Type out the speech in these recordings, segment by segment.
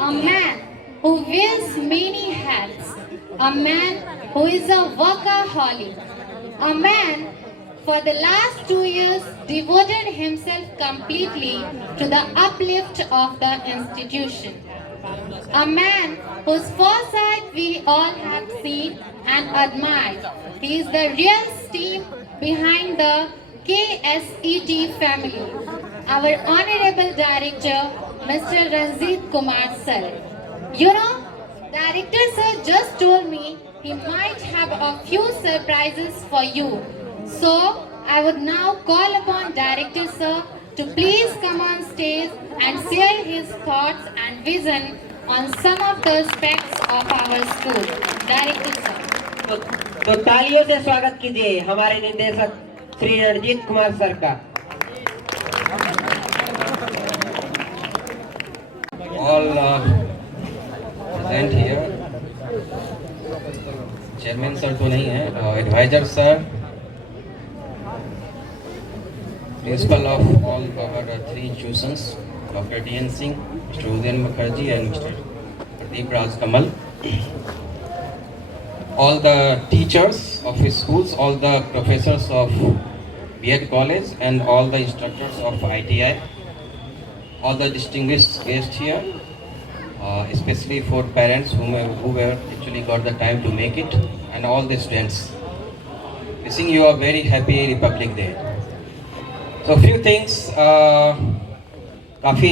a man who wears many hats, a man who is a workaholic, a man for the last 2 years devoted himself completely to the uplift of the institution. A man whose foresight we all have seen and admired. He is the real steam behind the KSET family. Our Honorable Director, Mr. Ranjit Kumar Sir. You know, Director Sir just told me he might have a few surprises for you. So, I would now call upon Director Sir to please come on stage and share his thoughts and vision on some of the aspects of our school. Director Sir. तो तालियों से स्वागत कीजिए हमारे निर्देशक Shri Ranjit Kumar sir का। All present here. Chairman sir तो नहीं है, adviser sir, principal of all our 3 institutions, Dr. D.N. Singh, Mr. Udayan Mukherjee and Mr. Pradeep Raj Kamal. All the teachers of his schools, all the professors of B.Ed College and all the instructors of ITI, all the distinguished guests here, especially for parents who were actually got the time to make it, and all the students. Wishing you a very happy Republic Day. So few things, काफ़ी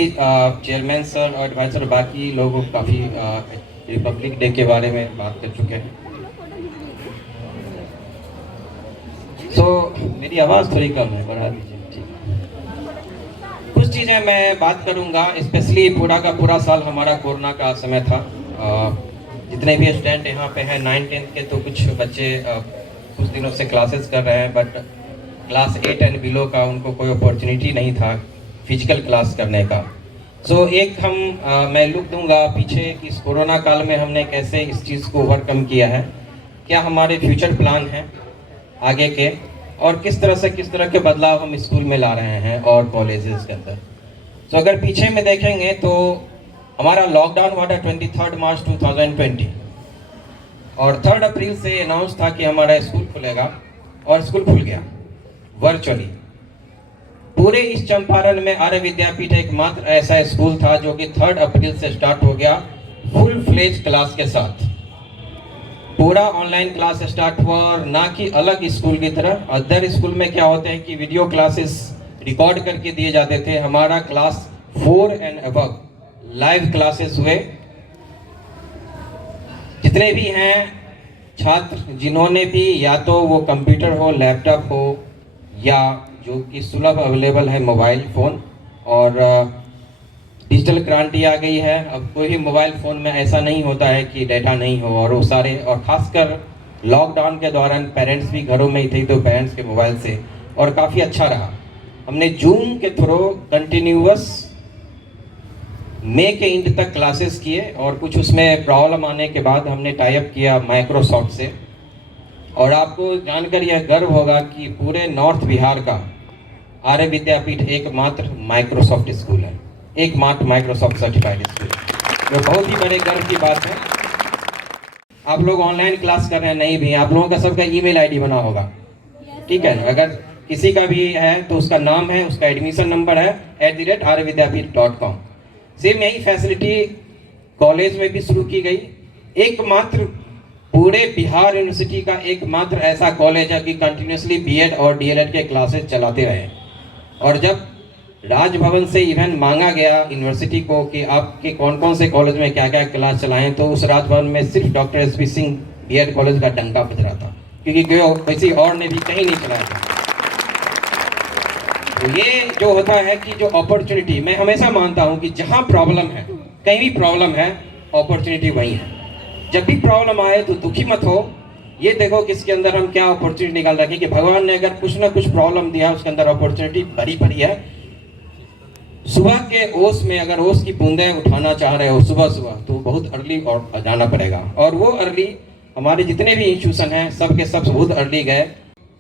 chairman sir और adviser बाकी लोग काफ़ी Republic day के बारे में बात कर चुके हैं। So मेरी आवाज़ थोड़ी कम है, बढ़ा दीजिए। ठीक, कुछ चीज़ें मैं बात करूँगा। स्पेशली पूरा का पूरा साल हमारा कोरोना का समय था। जितने भी स्टूडेंट यहाँ पे हैं 9-10 के, तो कुछ बच्चे कुछ दिनों से क्लासेस कर रहे हैं, बट क्लास 8 एंड बिलो का उनको कोई अपॉर्चुनिटी नहीं था फिजिकल क्लास करने का। मैं लुक दूंगा पीछे कि इस कोरोना काल में हमने कैसे इस चीज़ को ओवरकम किया है, क्या हमारे फ्यूचर प्लान हैं आगे के, और किस तरह के बदलाव हम स्कूल में ला रहे हैं और कॉलेजेस के अंदर। तो अगर पीछे में देखेंगे तो हमारा लॉकडाउन हुआ था 23 मार्च 2020 और 3 अप्रैल से अनाउंस था कि हमारा स्कूल खुलेगा, और स्कूल खुल गया वर्चुअली। पूरे इस चंपारण में आर्य विद्यापीठ एकमात्र ऐसा स्कूल था जो कि 3 अप्रैल से स्टार्ट हो गया फुल फ्लेज क्लास के साथ। पूरा ऑनलाइन क्लास स्टार्ट हुआ, और ना कि अलग स्कूल की तरह। अदर स्कूल में क्या होते हैं कि वीडियो क्लासेस रिकॉर्ड करके दिए जाते थे, हमारा class 4 and above live classes हुए। जितने भी हैं छात्र जिन्होंने भी या तो वो कंप्यूटर हो, लैपटॉप हो, या जो कि सुलभ अवेलेबल है मोबाइल फ़ोन, और डिजिटल क्रांति आ गई है। अब कोई भी मोबाइल फ़ोन में ऐसा नहीं होता है कि डाटा नहीं हो, और वो सारे, और ख़ासकर लॉकडाउन के दौरान पेरेंट्स भी घरों में ही थे, तो पेरेंट्स के मोबाइल से, और काफ़ी अच्छा रहा। हमने जूम के थ्रू कंटिन्यूअस मई के एंड तक क्लासेस किए, और कुछ उसमें प्रॉब्लम आने के बाद हमने टाई अप किया माइक्रोसॉफ्ट से। और आपको जानकर यह गर्व होगा कि पूरे नॉर्थ बिहार का आर्य विद्यापीठ एकमात्र माइक्रोसॉफ्ट स्कूल है, एकमात्र माइक्रोसॉफ्ट सर्टिफाइड स्कूल, जो बहुत ही बड़े गर्व की बात है। आप लोग ऑनलाइन क्लास कर रहे हैं, नहीं भी आप लोगों का सबका ईमेल आईडी बना होगा, ठीक है। अगर किसी का भी है तो उसका नाम है, उसका एडमिशन नंबर है @aryavidyapith.com। सेम यही फैसिलिटी कॉलेज में भी शुरू की गई। एकमात्र पूरे बिहार यूनिवर्सिटी का एकमात्र ऐसा कॉलेज है कि कंटिन्यूसली बीएड और डीएलएड के क्लासेस चलाते रहे। और जब राजभवन से इवन मांगा गया यूनिवर्सिटी को कि आपके कौन कौन से कॉलेज में क्या क्या क्लास चलाएं, तो उस राजभवन में सिर्फ doctor S P Singh BEd college का डंका बज रहा था, क्योंकि किसी और ने भी कहीं नहीं चलाया था। तो ये जो होता है कि जो अपॉर्चुनिटी, मैं हमेशा मानता हूँ कि जहाँ प्रॉब्लम है, कहीं भी प्रॉब्लम है, अपॉर्चुनिटी वहीं है। जब भी प्रॉब्लम आए तो दुखी मत हो, ये देखो कि इसके अंदर हम क्या अपॉर्चुनिटी निकाल रखे, कि भगवान ने अगर कुछ ना कुछ प्रॉब्लम दिया, उसके अंदर अपॉर्चुनिटी भरी पड़ी है। सुबह के ओस में अगर ओस की बूंदें उठाना चाह रहे हो सुबह सुबह, तो बहुत अर्ली और जाना पड़ेगा, और वो अर्ली हमारे जितने भी इंस्टीट्यूशन हैं सब के सब बहुत अर्ली गए।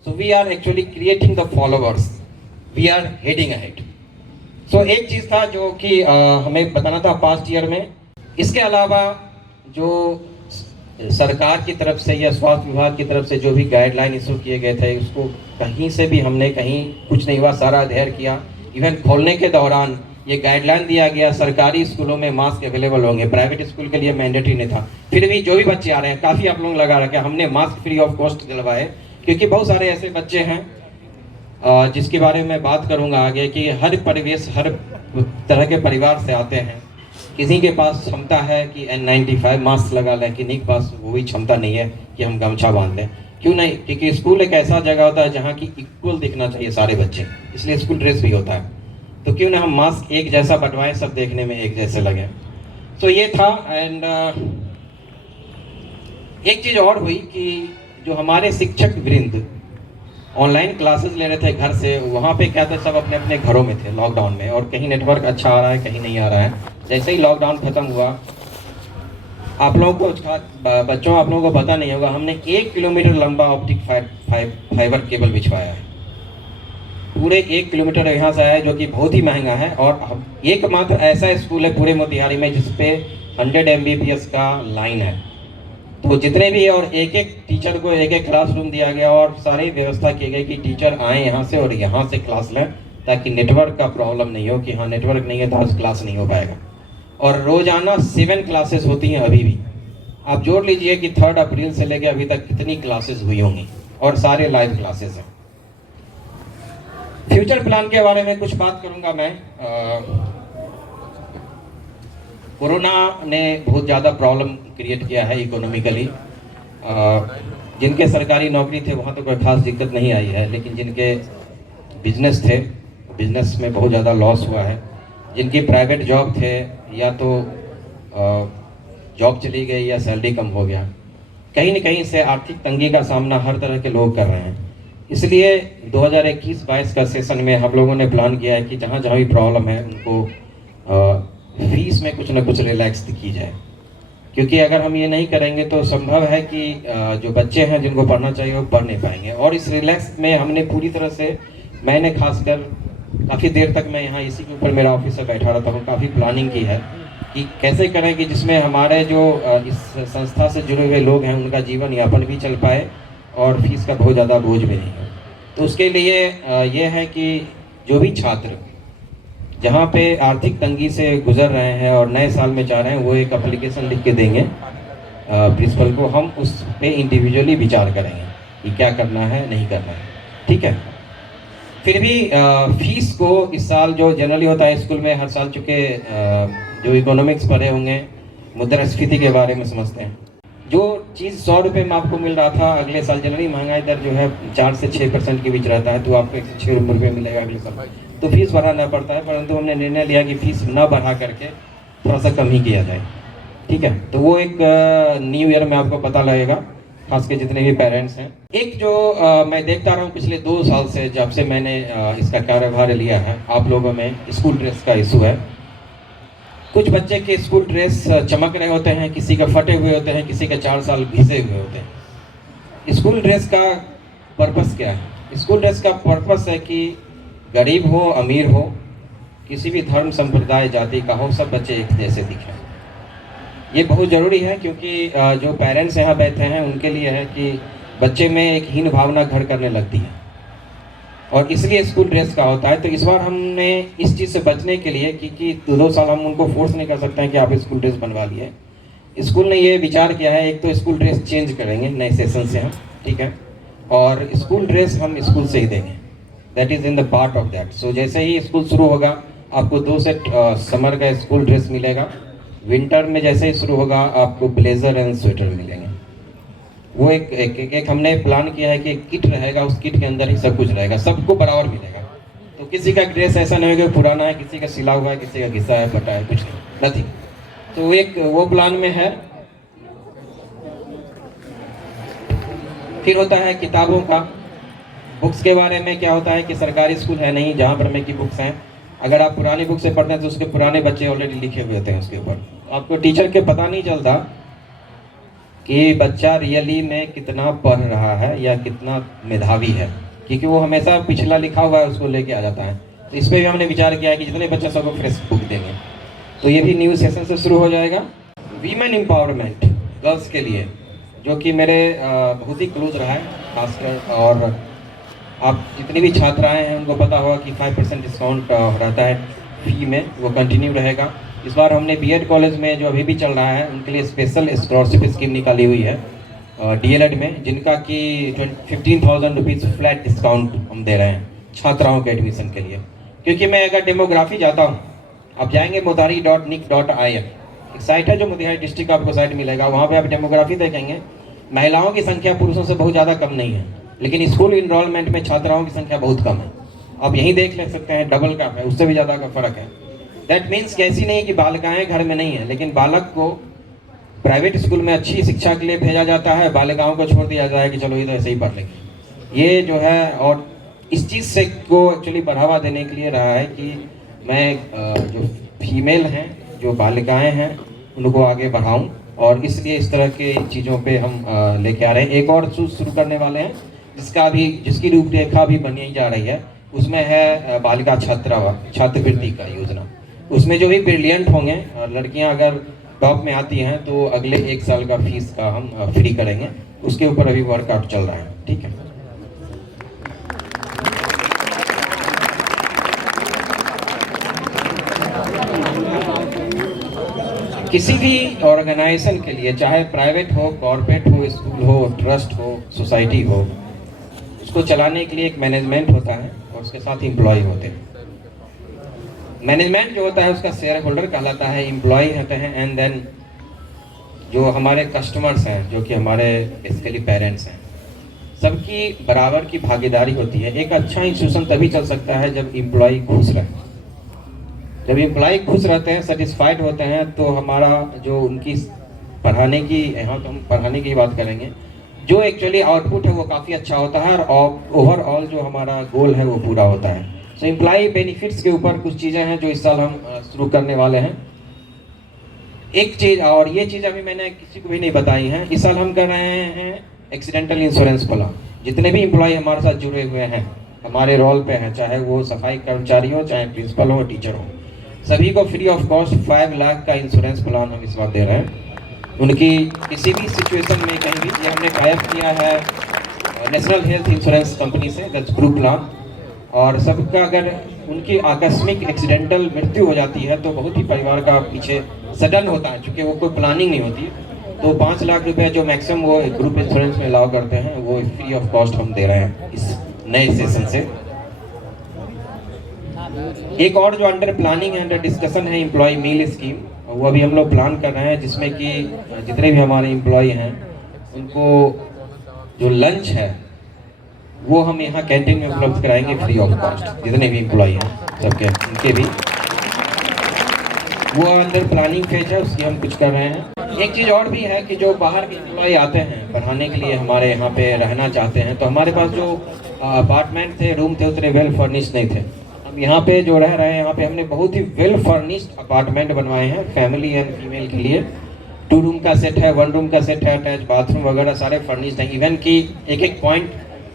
So we are actually creating the followers, we are heading ahead. So एक चीज़ था जो कि हमें बताना था पास्ट ईयर में, इसके अलावा जो सरकार की तरफ से या स्वास्थ्य विभाग की तरफ से जो भी गाइडलाइन इशू किए गए थे, उसको कहीं से भी हमने कहीं कुछ नहीं हुआ, सारा अध्ययन किया। इवन खोलने के दौरान ये गाइडलाइन दिया गया सरकारी स्कूलों में मास्क अवेलेबल होंगे, प्राइवेट स्कूल के लिए मैंडेटरी नहीं था। फिर भी जो भी बच्चे आ रहे हैं, काफ़ी आप लोग लगा रखे, हमने मास्क फ्री ऑफ कॉस्ट दिलवाए, क्योंकि बहुत सारे ऐसे बच्चे हैं जिसके बारे में बात करूंगा आगे कि हर परिवेश, हर तरह के परिवार से आते हैं। किसी के पास क्षमता है कि N95 मास्क लगा लें, किसी के पास वो भी क्षमता नहीं है कि हम गमछा बांध लें। क्यों नहीं? क्योंकि स्कूल एक ऐसा जगह होता है जहाँ की इक्वल दिखना चाहिए सारे बच्चे, इसलिए स्कूल ड्रेस भी होता है। तो क्यों ना हम मास्क एक जैसा बंटवाएं, सब देखने में एक जैसे लगे। तो ये था। एंड एक चीज़ और हुई कि जो हमारे शिक्षक वृंद ऑनलाइन क्लासेस ले रहे थे घर से, वहाँ पे क्या था, सब अपने अपने घरों में थे लॉकडाउन में, और कहीं नेटवर्क अच्छा आ रहा है, कहीं नहीं आ रहा है। जैसे ही लॉकडाउन खत्म हुआ, आप लोगों को बच्चों, आप लोगों को पता नहीं होगा, हमने 1 किलोमीटर लंबा ऑप्टिक फाइबर केबल बिछवाया है। पूरे 1 किलोमीटर यहाँ से आया है, जो कि बहुत ही महंगा है। और एकमात्र ऐसा स्कूल है पूरे मोतिहारी में जिसपे 100 Mbps का लाइन है। तो जितने भी, और एक एक टीचर को एक एक क्लासरूम दिया गया, और सारी व्यवस्था की गई कि टीचर आए यहाँ से और यहाँ से क्लास लें, ताकि नेटवर्क का प्रॉब्लम नहीं हो कि हाँ नेटवर्क नहीं है तो आज क्लास नहीं हो पाएगा। और रोजाना 7 क्लासेस होती हैं अभी भी। आप जोड़ लीजिए कि 3 अप्रैल से लेकर अभी तक कितनी क्लासेस हुई होंगी, और सारे लाइव क्लासेस हैं। फ्यूचर प्लान के बारे में कुछ बात करूंगा मैं। कोरोना ने बहुत ज़्यादा प्रॉब्लम क्रिएट किया है इकोनॉमिकली। जिनके सरकारी नौकरी थे वहाँ तो कोई खास दिक्कत नहीं आई है, लेकिन जिनके बिजनेस थे, बिजनेस में बहुत ज़्यादा लॉस हुआ है। जिनकी प्राइवेट जॉब थे, या तो जॉब चली गई या सैलरी कम हो गया। कहीं न कहीं से आर्थिक तंगी का सामना हर तरह के लोग कर रहे हैं। इसलिए 2021-22 का सेशन में हम लोगों ने प्लान किया है कि जहाँ जहाँ भी प्रॉब्लम है उनको फीस में कुछ ना कुछ रिलैक्स की जाए। क्योंकि अगर हम ये नहीं करेंगे तो संभव है कि जो बच्चे हैं जिनको पढ़ना चाहिए वो पढ़ नहीं पाएंगे। और इस रिलैक्स में हमने पूरी तरह से, मैंने खासकर काफ़ी देर तक मैं यहाँ इसी के ऊपर मेरा ऑफिस से बैठा रहता हूँ, काफ़ी प्लानिंग की है कि कैसे करें कि जिसमें हमारे जो इस संस्था से जुड़े हुए लोग हैं उनका जीवन यापन भी चल पाए और फीस का बहुत ज़्यादा बोझ भी नहीं है। तो उसके लिए ये है कि जो भी छात्र जहाँ पे आर्थिक तंगी से गुजर रहे हैं और नए साल में चाह रहे हैं, वो एक एप्लीकेशन लिख के देंगे प्रिंसिपल को, हम उस पर इंडिविजुअली विचार करेंगे कि क्या करना है, नहीं करना है। ठीक है। फिर भी फीस को इस साल जो जनरली होता है स्कूल में हर साल, चूँकि जो इकोनॉमिक्स पढ़े होंगे मुद्रास्फीति के बारे में समझते हैं। जो चीज़ 100 रुपये में आपको मिल रहा था, अगले साल जनरली महंगाई दर जो है 4 से 6% के बीच रहता है, तो आपको 106 रुपये मिलेगा अगले साल। तो फीस बढ़ाना पड़ता है, परंतु हमने निर्णय लिया कि फीस ना बढ़ा करके थोड़ा सा कम ही किया जाए। ठीक है। तो वो एक न्यू ईयर में आपको पता लगेगा, खास के जितने भी पेरेंट्स हैं। एक जो मैं देखता रहा हूँ पिछले 2 साल से, जब से मैंने इसका कार्यभार लिया है, आप लोगों में स्कूल ड्रेस का इशू है। कुछ बच्चे के स्कूल ड्रेस चमक रहे होते हैं, किसी का फटे हुए होते हैं, किसी के 4 साल घिसे हुए होते हैं। स्कूल ड्रेस का पर्पस क्या है? स्कूल ड्रेस का पर्पस है कि गरीब हो, अमीर हो, किसी भी धर्म, संप्रदाय, जाति का हो, सब बच्चे एक जैसे दिखें। ये बहुत ज़रूरी है, क्योंकि जो पेरेंट्स यहाँ बैठे हैं उनके लिए है कि बच्चे में एक हीन भावना घर करने लगती है, और इसलिए स्कूल ड्रेस का होता है। तो इस बार हमने इस चीज़ से बचने के लिए, क्योंकि 2 साल हम उनको फोर्स नहीं कर सकते हैं कि आप स्कूल ड्रेस बनवा लिए, स्कूल ने ये विचार किया है, एक तो स्कूल ड्रेस चेंज करेंगे नए सेशन से हम, ठीक है, और स्कूल ड्रेस हम स्कूल से ही देंगे। That is in the part of that. So जैसे ही स्कूल शुरू होगा आपको 2 सेट समर का स्कूल ड्रेस मिलेगा। विंटर में जैसे ही शुरू होगा आपको ब्लेजर एंड स्वेटर मिलेंगे। वो एक हमने प्लान किया है कि एक किट रहेगा, उस किट के अंदर ही सब कुछ रहेगा, सबको बराबर मिलेगा। तो किसी का ड्रेस ऐसा नहीं होगा पुराना है, किसी का सिला हुआ है, किसी का घिसा है, फटा है, कुछ नहीं, नथिंग। तो एक वो प्लान में है। फिर होता है किताबों का, बुक्स के बारे में क्या होता है कि सरकारी स्कूल है नहीं जहाँ पर में की बुक्स हैं, अगर आप पुरानी बुक से पढ़ते हैं तो उसके पुराने बच्चे ऑलरेडी लिखे हुए होते हैं उसके ऊपर। आपको टीचर के पता नहीं चलता कि बच्चा रियली में कितना पढ़ रहा है या कितना मेधावी है, क्योंकि वो हमेशा पिछला लिखा हुआ है उसको लेके आ जाता है। तो इस पर भी हमने विचार किया है कि जितने बच्चे सबको फ्रेश बुक देंगे। तो ये भी न्यू सेशन से शुरू हो जाएगा। वीमेन एम्पावरमेंट गर्ल्स के लिए, जो कि मेरे बहुत ही क्लोज रहा है खासकर। और आप जितनी भी छात्राएं हैं उनको पता होगा कि 5% डिस्काउंट रहता है फी में, वो कंटिन्यू रहेगा। इस बार हमने बीएड कॉलेज में जो अभी भी चल रहा है उनके लिए स्पेशल स्कॉलरशिप स्कीम निकाली हुई है डीएलएड में, जिनका कि 15,000 रुपीज़ फ्लैट डिस्काउंट हम दे रहे हैं छात्राओं के एडमिशन के लिए। क्योंकि मैं अगर डेमोग्राफी जाता हूँ, आप जाएंगे मोदारी.nic.in, एक साइट है जो मोतिहारी डिस्ट्रिक्ट का आपको साइट मिलेगा, वहाँ पे आप डेमोग्राफी देखेंगे, महिलाओं की संख्या पुरुषों से बहुत ज़्यादा कम नहीं है, लेकिन स्कूल इनरोलमेंट में छात्राओं की संख्या बहुत कम है। आप यहीं देख ले सकते हैं, डबल का है, उससे भी ज़्यादा का फर्क है। दैट मीन्स कि ऐसी नहीं कि बालिकाएँ घर में नहीं है, लेकिन बालक को प्राइवेट स्कूल में अच्छी शिक्षा के लिए भेजा जाता है, बालिकाओं को छोड़ दिया जाता है कि चलो ये तो ऐसे ही पढ़ लेंगे। ये जो है, और इस चीज़ से को एक्चुअली बढ़ावा देने के लिए रहा है कि मैं जो फीमेल हैं, जो बालिकाएं हैं, उनको आगे बढ़ाऊं, और इसलिए इस तरह के चीज़ों पे हम लेके आ रहे हैं। एक और शुरू करने वाले हैं जिसकी रूपरेखा भी बनी जा रही है, उसमें है बालिका छात्रवृत्ति का योजना। उसमें जो भी ब्रिलियंट होंगे लड़कियां अगर टॉप में आती हैं तो अगले 1 साल का फीस का हम फ्री करेंगे। उसके ऊपर अभी वर्कआउट चल रहा है। ठीक है। किसी भी ऑर्गेनाइजेशन के लिए, चाहे प्राइवेट हो, कॉर्पोरेट हो, स्कूल हो, ट्रस्ट हो, सोसाइटी हो, उसको चलाने के लिए एक मैनेजमेंट होता है और उसके साथ एम्प्लॉय होते हैं। मैनेजमेंट जो होता है उसका शेयर होल्डर कहलाता है, एम्प्लॉय होते हैं, एंड देन जो हमारे कस्टमर्स हैं, जो कि हमारे बेसिकली पेरेंट्स हैं, सबकी बराबर की भागीदारी होती है। एक अच्छा इंस्टीट्यूशन तभी चल सकता है जब एम्प्लॉय खुश रहे। जब एम्प्लॉय खुश रहते हैं, सेटिस्फाइड होते हैं, तो हमारा जो उनकी पढ़ाने की, यहाँ तो हम पढ़ाने की बात करेंगे, जो एक्चुअली आउटपुट है वो काफ़ी अच्छा होता है, और ओवरऑल जो हमारा गोल है वो पूरा होता है। सो एम्प्लॉय बेनिफिट्स के ऊपर कुछ चीज़ें हैं जो इस साल हम शुरू करने वाले हैं। एक चीज़, और ये चीज़ अभी मैंने किसी को भी नहीं बताई है, इस साल हम कर रहे हैं एक्सीडेंटल इंश्योरेंस प्लान। जितने भी एम्प्लॉय हमारे साथ जुड़े हुए हैं, हमारे रोल पे हैं, चाहे वो सफाई कर्मचारी हो, चाहे प्रिंसिपल हो, टीचर हो, सभी को फ्री ऑफ कॉस्ट 5 लाख का इंश्योरेंस प्लान हम इस बार दे रहे हैं। उनकी किसी भी सिचुएशन में कहीं भी, ये हमने टाइप किया है नेशनल हेल्थ इंश्योरेंस कंपनी से, दैट्स ग्रुप प्लान। और सबका अगर उनकी आकस्मिक एक्सीडेंटल मृत्यु हो जाती है तो बहुत ही परिवार का पीछे सडन होता है, क्योंकि वो कोई प्लानिंग नहीं होती। तो 5 लाख रुपए जो मैक्सिमम वो ग्रुप इंश्योरेंस में अलाउ करते हैं, वो फ्री ऑफ कॉस्ट हम दे रहे हैं इस नए सेशन से। एक और जो अंडर प्लानिंग है, अंडर डिस्कशन है, एम्प्लॉय मील स्कीम, वो अभी हम लोग प्लान कर रहे हैं, जिसमें कि जितने भी हमारे एम्प्लॉय हैं उनको जो लंच है वो हम यहाँ कैंटीन में उपलब्ध कराएंगे फ्री ऑफ कॉस्ट। जितने भी एम्प्लॉय हैं सबके, उनके भी वो अंदर प्लानिंग फेज है, उसकी हम कुछ कर रहे हैं। एक चीज़ और भी है कि जो बाहर के एम्प्लॉय आते हैं पढ़ाने के लिए, हमारे यहाँ पे रहना चाहते हैं, तो हमारे पास जो अपार्टमेंट थे, रूम थे, उतने वेल फर्निश्ड नहीं थे। हम यहाँ पे जो रह रहे हैं, यहाँ पे हमने बहुत ही वेल फर्निश्ड अपार्टमेंट बनवाए हैं फैमिली एंड फीमेल के लिए। 2 रूम का सेट है, 1 रूम का सेट है, अटैच बाथरूम वगैरह सारे फर्निश्ड हैं। इवन की एक पॉइंट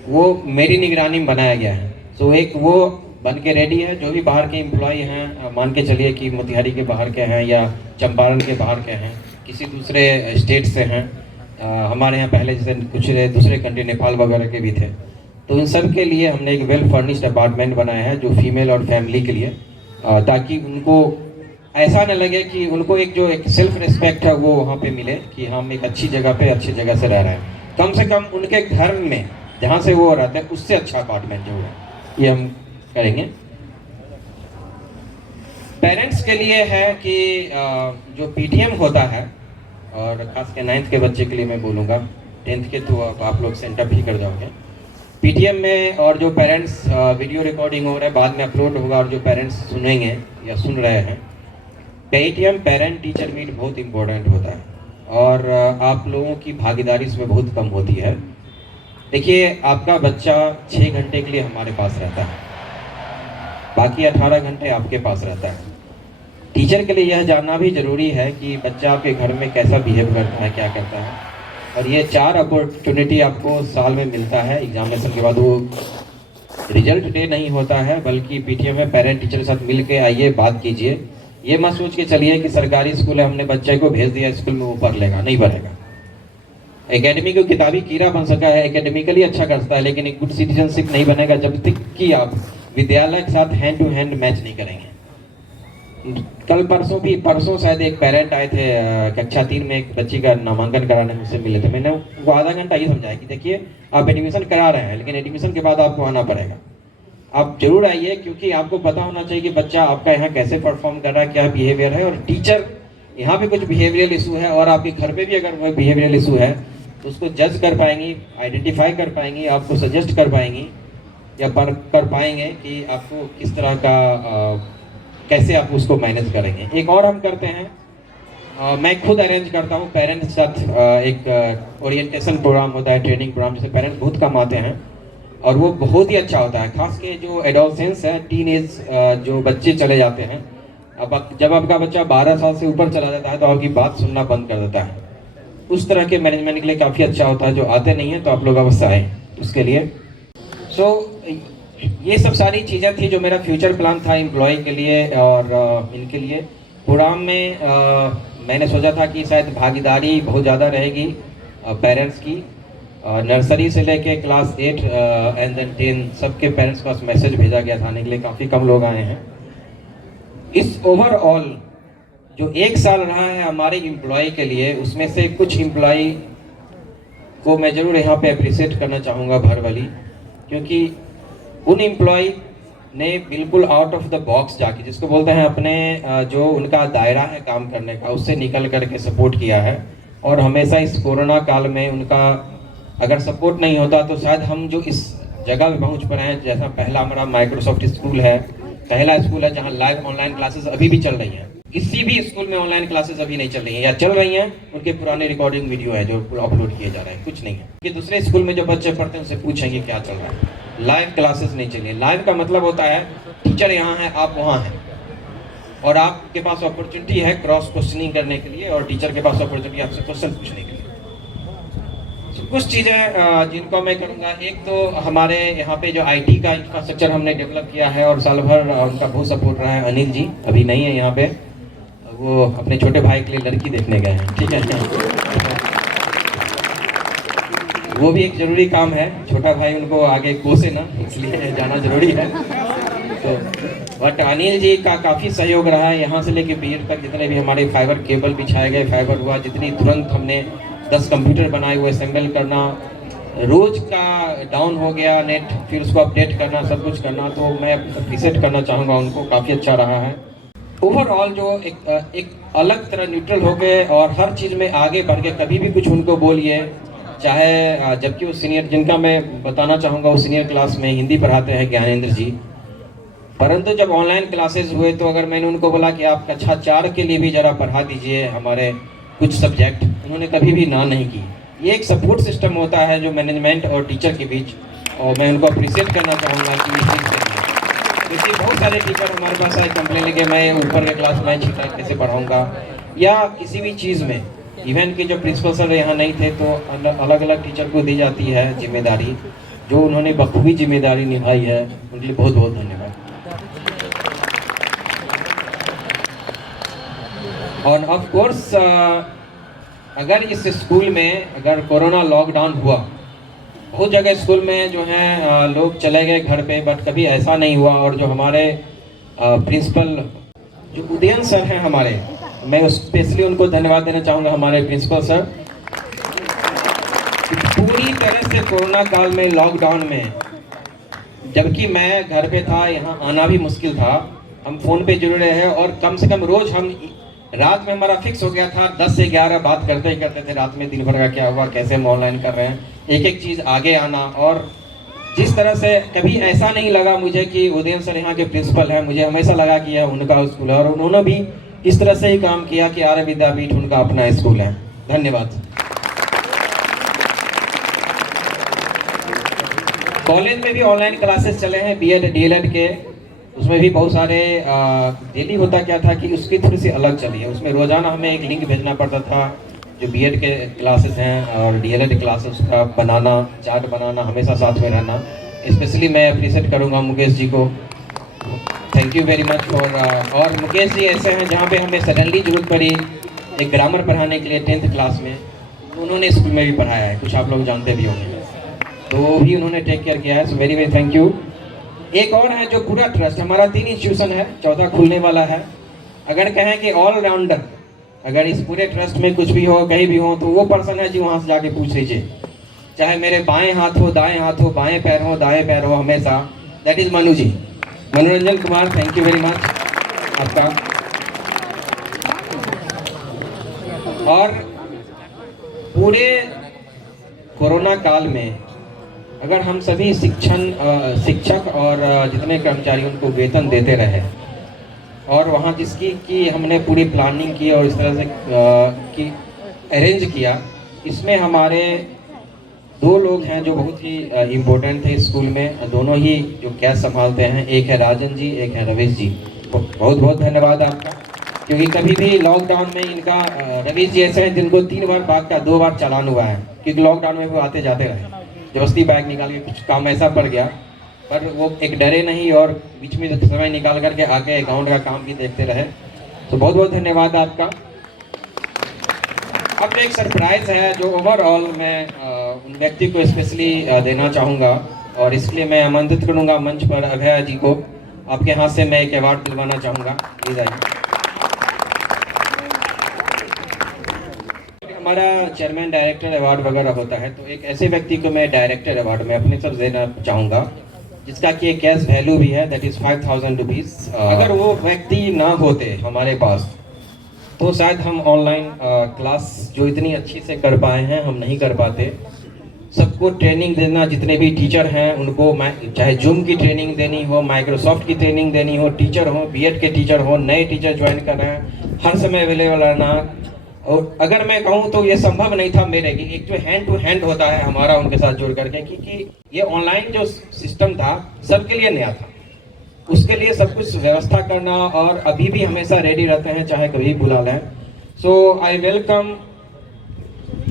वो मेरी निगरानी में बनाया गया है। सो एक वो बन के रेडी है। जो भी बाहर के एम्प्लॉय हैं, मान के चलिए कि मोतिहारी के बाहर के हैं या चंपारण के बाहर के हैं, किसी दूसरे स्टेट से हैं, हमारे यहाँ पहले जैसे कुछ दूसरे कंट्री नेपाल वगैरह के भी थे, तो इन सब के लिए हमने एक वेल फर्निश्ड अपार्टमेंट बनाया है जो फीमेल और फैमिली के लिए, ताकि उनको ऐसा न लगे कि उनको एक सेल्फ रिस्पेक्ट है वो वहाँ पे मिले, कि हम एक अच्छी जगह पे अच्छी जगह से रह रहे हैं। कम से कम उनके घर में जहाँ से वो रहते हैं उससे अच्छा अपार्टमेंट जो है, ये हम करेंगे। पेरेंट्स के लिए है कि जो पीटीएम होता है, और खास के 9th के बच्चे के लिए मैं बोलूँगा, 10th के तो आप लोग सेंटअप ही कर जाओगे पीटीएम में। और जो पेरेंट्स, वीडियो रिकॉर्डिंग हो रहा है, बाद में अपलोड होगा, और जो पेरेंट्स सुनेंगे या सुन रहे हैं, पेटीएम पेरेंट टीचर मीट बहुत इम्पोर्टेंट होता है, और आप लोगों की भागीदारी इसमें बहुत कम होती है। देखिए, आपका बच्चा 6 घंटे के लिए हमारे पास रहता है, बाकी 18 घंटे आपके पास रहता है। टीचर के लिए यह जानना भी ज़रूरी है कि बच्चा आपके घर में कैसा बिहेव करता है, क्या करता है, और ये 4 अपॉर्चुनिटी आपको साल में मिलता है। एग्जामिनेशन के बाद वो रिजल्ट डे नहीं होता है, बल्कि पीटीएम में पेरेंट टीचर के साथ मिल के आइए, बात कीजिए, ये मत सोच के चलिए कि सरकारी स्कूल है, हमने बच्चे को भेज दिया स्कूल में, वो पढ़ लेगा, नहीं पढ़ेगा। एकेडमी को किताबी कीड़ा बन सका है, एकेडमिकली अच्छा कर सकता है, लेकिन एक गुड सिटीजनशिप नहीं बनेगा जब तक कि आप विद्यालय के साथ हैंड टू हैंड मैच नहीं करेंगे। कल परसों शायद एक पेरेंट आए थे, कक्षा 3 में एक बच्ची का नामांकन कराने मुझसे मिले थे। मैंने वो आधा घंटा ये समझाया कि देखिए आप एडमिशन करा रहे हैं, लेकिन एडमिशन के बाद आपको आना पड़ेगा। आप जरूर आइए, क्योंकि आपको पता होना चाहिए कि बच्चा आपका यहाँ कैसे परफॉर्म कर रहा है, क्या बिहेवियर है। और टीचर यहाँ पे कुछ बिहेवियरल इशू है और आपके घर पे भी अगर कोई बिहेवियरल इशू है तो उसको जज कर पाएंगी, आइडेंटिफाई कर पाएंगी, आपको सजेस्ट कर पाएंगी या कर पाएंगे कि आपको किस तरह का कैसे आप उसको मैनेज करेंगे। एक और हम करते हैं, मैं खुद अरेंज करता हूँ पेरेंट्स के साथ, एक ओरिएंटेशन प्रोग्राम होता है, ट्रेनिंग प्रोग्राम, जिससे पेरेंट्स बहुत कम आते हैं और वो बहुत ही अच्छा होता है। खास के जो एडोलसेंस है, टीनेज जो बच्चे चले जाते हैं, अब जब आपका बच्चा 12 साल से ऊपर चला जाता है तो आपकी बात सुनना बंद कर देता है। उस तरह के मैनेजमेंट के लिए काफ़ी अच्छा होता है। जो आते नहीं हैं तो आप लोग अवश्य आए उसके लिए। ये सब सारी चीज़ें थी जो मेरा फ्यूचर प्लान था एम्प्लॉय के लिए और इनके लिए। प्रोग्राम में मैंने सोचा था कि शायद भागीदारी बहुत ज़्यादा रहेगी पेरेंट्स की। नर्सरी से लेके क्लास 8 एंड देन 10 सबके पेरेंट्स के पास मैसेज भेजा गया था आने के लिए, काफ़ी कम लोग आए हैं। इस ओवरऑल जो 1 साल रहा है हमारे एम्प्लॉय के लिए, उसमें से कुछ एम्प्लॉय को मैं ज़रूर यहाँ पे अप्रिशिएट करना चाहूँगा भरवाली, क्योंकि उन एम्प्लॉय ने बिल्कुल आउट ऑफ द बॉक्स जाके, जिसको बोलते हैं अपने जो उनका दायरा है काम करने का, उससे निकल करके सपोर्ट किया है। और हमेशा इस कोरोना काल में उनका अगर सपोर्ट नहीं होता तो शायद हम जो इस जगह पे पहुंच पाए हैं। जैसा पहला हमारा माइक्रोसॉफ्ट स्कूल है, पहला स्कूल है जहां लाइव ऑनलाइन क्लासेस अभी भी चल रही हैं। किसी भी स्कूल में ऑनलाइन क्लासेस अभी नहीं चल रही हैं, या चल रही हैं उनके पुराने रिकॉर्डिंग वीडियो है जो अपलोड किए जा रहे हैं, कुछ नहीं है। कि दूसरे स्कूल में जो बच्चे पढ़ते हैं उनसे पूछेंगे क्या चल रहा है। लाइव क्लासेस नहीं चलिए। लाइव का मतलब होता है टीचर यहाँ है, आप वहाँ हैं, और आपके पास अपॉर्चुनिटी है क्रॉस क्वेश्चनिंग करने के लिए, और टीचर के पास अपॉर्चुनिटी आपसे क्वेश्चन पूछने के लिए। तो कुछ चीज़ें जिनको मैं करूँगा, एक तो हमारे यहाँ पे जो IT का इंफ्रास्ट्रक्चर हमने डेवलप किया है और साल भर उनका बहुत सपोर्ट रहा है। अनिल जी अभी नहीं है यहाँ पे, वो अपने छोटे भाई के लिए लड़की देखने गए हैं, ठीक है। वो भी एक जरूरी काम है, छोटा भाई उनको आगे कोसे ना, इसलिए जाना जरूरी है। तो बट अनिल जी का काफ़ी सहयोग रहा है। यहाँ से लेके BEd तक जितने भी हमारे फाइबर केबल बिछाए गए, फाइबर हुआ, जितनी तुरंत हमने 10 कंप्यूटर बनाए हुए असेंबल करना, रोज का डाउन हो गया नेट, फिर उसको अपडेट करना, सब कुछ करना, तो मैं अप्रिशिएट करना चाहूँगा उनको, काफ़ी अच्छा रहा है। ओवरऑल जो एक अलग तरह न्यूट्रल हो गए और हर चीज़ में आगे बढ़ गए। कभी भी कुछ उनको बोलिए, चाहे जबकि वो सीनियर, जिनका मैं बताना चाहूँगा वो सीनियर क्लास में हिंदी पढ़ाते हैं ज्ञानेंद्र जी, परंतु जब ऑनलाइन क्लासेस हुए तो अगर मैंने उनको बोला कि आप कक्षा 4 के लिए भी ज़रा पढ़ा दीजिए हमारे कुछ सब्जेक्ट, उन्होंने कभी भी ना नहीं की। ये एक सपोर्ट सिस्टम होता है जो मैनेजमेंट और टीचर के बीच, और मैं उनको अप्रिशिएट करना चाहूँगा कि इस चीज़ से, क्योंकि बहुत सारे टीचर हमारे पास आए कंप्लेन लेके, मैं ऊपर के क्लास में छीटा कैसे पढ़ाऊँगा, या किसी भी चीज़ में। इवन के जो प्रिंसिपल सर यहाँ नहीं थे तो अलग अलग टीचर को दी जाती है जिम्मेदारी, जो उन्होंने बखूबी जिम्मेदारी निभाई है, उनके लिए बहुत बहुत धन्यवाद। और ऑफ कोर्स अगर इस स्कूल में अगर कोरोना लॉकडाउन हुआ, बहुत जगह स्कूल में जो है लोग चले गए घर पे, बट कभी ऐसा नहीं हुआ। और जो हमारे प्रिंसिपल जो उदयन सर हैं हमारे, मैं स्पेशली उनको धन्यवाद देना चाहूँगा, हमारे प्रिंसिपल सर, पूरी तरह से कोरोना काल में, लॉकडाउन में, जबकि मैं घर पे था, यहाँ आना भी मुश्किल था, हम फ़ोन पे जुड़े रहे। और कम से कम रोज़ हम, रात में हमारा फिक्स हो गया था 10 से 11 बात करते ही करते थे रात में, दिन भर का क्या हुआ, कैसे हम ऑनलाइन कर रहे हैं, एक एक चीज़ आगे आना। और जिस तरह से कभी ऐसा नहीं लगा मुझे कि उदयन सर यहाँ के प्रिंसिपल हैं, मुझे हमेशा लगा कि यह उनका स्कूल है, और उन्होंने भी इस तरह से ही काम किया कि आर्य विद्यापीठ उनका अपना स्कूल है। धन्यवाद। कॉलेज में भी ऑनलाइन क्लासेस चले हैं BEd DLEd के, उसमें भी बहुत सारे डेली होता क्या था कि उसकी थोड़ी सी अलग चली है। उसमें रोज़ाना हमें एक लिंक भेजना पड़ता था, जो BEd के क्लासेस हैं और DLEd क्लासेस का बनाना, चार्ट बनाना, हमेशा साथ में रहना। स्पेशली मैं अप्रिशिएट करूँगा मुकेश जी को, thank thank you very much for. और मुकेश जी ऐसे हैं जहाँ पे हमें सडनली जरूरत पड़ी एक ग्रामर पढ़ाने के लिए 10th क्लास में, तो उन्होंने स्कूल में भी पढ़ाया है, कुछ आप लोग जानते भी होंगे, तो वो भी उन्होंने टेक केयर किया है। So very very thank you. एक और है जो पूरा ट्रस्ट, हमारा 3 इंस्टीट्यूशन है, चौथा खुलने वाला है। अगर कहें कि ऑलराउंडर, अगर इस पूरे ट्रस्ट में कुछ भी हो, कहीं भी हो, तो वो पर्सन है जी, वहाँ से जाके पूछ लीजिए। चाहे मेरे बाएं हाथ हो, दाएं हाथ हो, बाएं पैर हो, दाएं पैर हो, हमेशा दैट इज मनु जी, मनोरंजन Kumar. Thank you very much आपका। और पूरे कोरोना काल में अगर हम सभी शिक्षक और जितने कर्मचारी उनको वेतन देते रहे, और वहाँ जिसकी की हमने पूरी प्लानिंग की और इस तरह से की अरेंज किया, इसमें हमारे 2 लोग हैं जो बहुत ही इम्पोर्टेंट थे स्कूल में, दोनों ही जो कैश संभालते हैं, एक है राजन जी, एक है रवीश जी। बहुत बहुत धन्यवाद आपका, क्योंकि कभी भी लॉकडाउन में इनका रवीश जी ऐसे हैं जिनको 3 बार बाइक का 2 बार चालान हुआ है, क्योंकि लॉकडाउन में वो आते जाते रहे, जबरदस्ती बाइक निकाल के कुछ काम ऐसा पड़ गया, पर वो एक डरे नहीं और बीच में समय निकाल करके आके अकाउंट का काम भी देखते रहे। तो बहुत बहुत धन्यवाद आपका। अब एक सरप्राइज है जो ओवरऑल मैं उन व्यक्ति को स्पेशली देना चाहूँगा, और इसलिए मैं आमंत्रित करूँगा मंच पर अभय जी को। आपके हाथ से मैं एक अवार्ड दिलवाना चाहूँगा, प्लीज आइए। हमारा चेयरमैन डायरेक्टर अवार्ड वगैरह होता है, तो एक ऐसे व्यक्ति को मैं डायरेक्टर अवार्ड में अपने सब देना चाहूँगा, जिसका कि एक कैश वैल्यू भी है, दैट इज़ 5000 रुपीज़। अगर वो व्यक्ति ना होते हमारे पास, तो शायद हम ऑनलाइन क्लास जो इतनी अच्छी से कर पाए हैं, हम नहीं कर पाते। सबको ट्रेनिंग देना, जितने भी टीचर हैं उनको, चाहे जूम की ट्रेनिंग देनी हो, माइक्रोसॉफ्ट की ट्रेनिंग देनी हो, टीचर हो, बीएड के टीचर हो, नए टीचर ज्वाइन कर रहे हैं, हर समय अवेलेबल रहना। और अगर मैं कहूँ तो ये संभव नहीं था मेरे की, एक जो हैंड टू हैंड होता है हमारा उनके साथ जुड़ करके, क्योंकि ये ऑनलाइन जो सिस्टम था सबके लिए नया था, उसके लिए सब कुछ व्यवस्था करना, और अभी भी हमेशा रेडी रहते हैं, चाहे कभी बुला लें। सो आई वेलकम,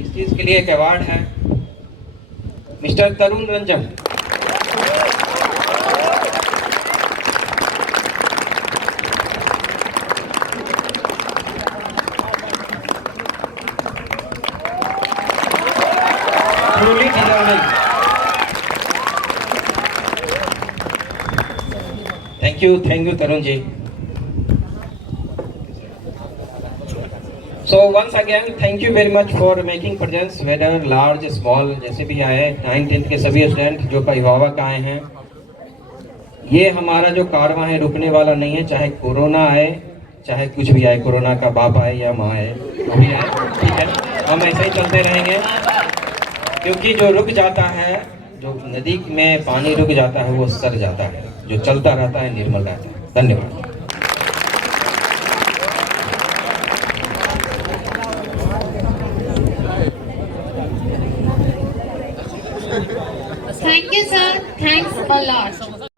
इस चीज़ के लिए एक अवार्ड है mister Tarun Ranjan. Thank you Tarun ji. So once again, thank you very much for making presence, whether large, small, जैसे भी आए, 9th-10th के सभी स्टूडेंट जो अभिभावक आए हैं। ये हमारा जो कारवां है रुकने वाला नहीं है, चाहे कोरोना आए, चाहे कुछ भी आए, कोरोना का बाप आए या माँ आए, जो भी आए, ठीक है, हम ऐसे ही चलते रहेंगे। क्योंकि जो रुक जाता है, जो नदी में पानी रुक जाता है वो सर जाता है, जो चलता रहता है निर्मल रहता है। धन्यवाद। Thank you, sir. Thanks a lot.